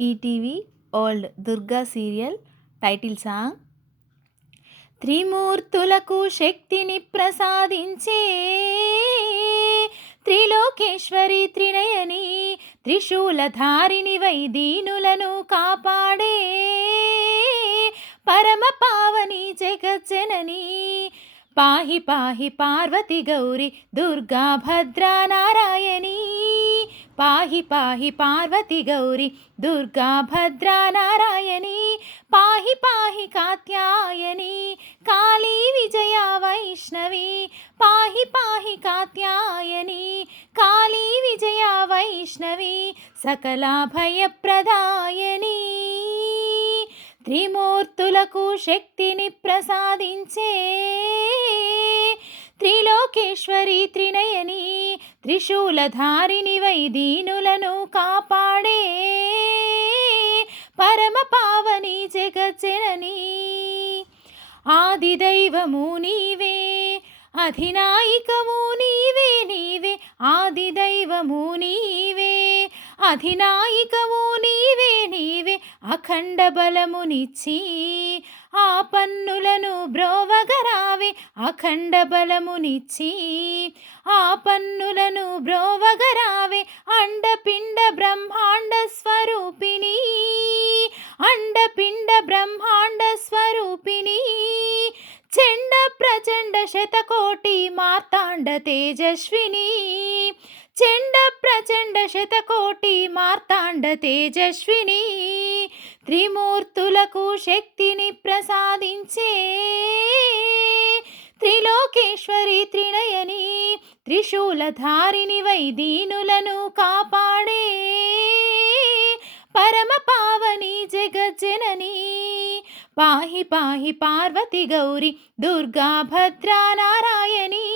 ETV old Durga serial title song. త్రిమూర్తులకు శక్తిని ప్రసాదించే త్రిలోకేశ్వరి త్రినయని త్రిశూలధారిణి వైదీనులను కాపాడే పరమ పావని జగజ్జనని పాహి పాహి పార్వతి గౌరి దుర్గా భద్రా నారాయణి పాహి పాహి పార్వతి గౌరి దుర్గా భద్రా నారాయణి పాహి పాహి కాత్యాయని కాళీ విజయ వైష్ణవి పాహి పాహి కాత్యాయని కాళీ విజయ వైష్ణవి సకలాభయప్రదాయని త్రిమూర్తులకు శక్తిని ప్రసాదించే త్రిలోకేశ్వరి త్రినయని త్రిశూలధారిణి వైదీనులను కాపాడే పరమ పావని జగజ్జనని ఆదిదైవము నీవే అధినాయికము నీవే నీవే ఆదిదైవము నీవే అధినాయికము నీవే నీవే అఖండ బలమునిచ్చి ఆ పన్నులను బ్రోవగరావే అఖండ బలమునిచ్చి ఆ పన్నులను బ్రోవగరావే అండపిండ బ్రహ్మాండ స్వరూపిణి అండపిండ బ్రహ్మాండ స్వరూపిణి చండ ప్రచండ శతకోటి మార్తాండ తేజస్విని చండ ప్రచండ శతకోటి మార్తాండ తేజస్విని త్రిమూర్తులకు శక్తిని ప్రసాదించే త్రిలోకేశ్వరి త్రినయని త్రిశూలధారిణి వైదీనులను కాపాడే పరమ పావని జగజ్జనని పాహి పాహి పార్వతి గౌరి దుర్గా భద్రా నారాయణి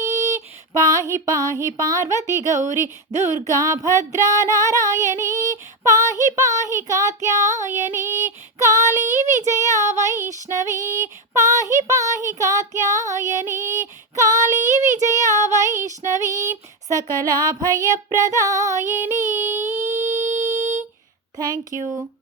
పాహి పాహి పార్వతి గౌరి దుర్గా భద్రా నారాయణి పాహి పాహి కాత్యాయని కాళీ విజయ వైష్ణవి పాహి పాహి కాత్యాయని కాళీ విజయ వైష్ణవి సకలాభయప్రదాయిని. Thank you.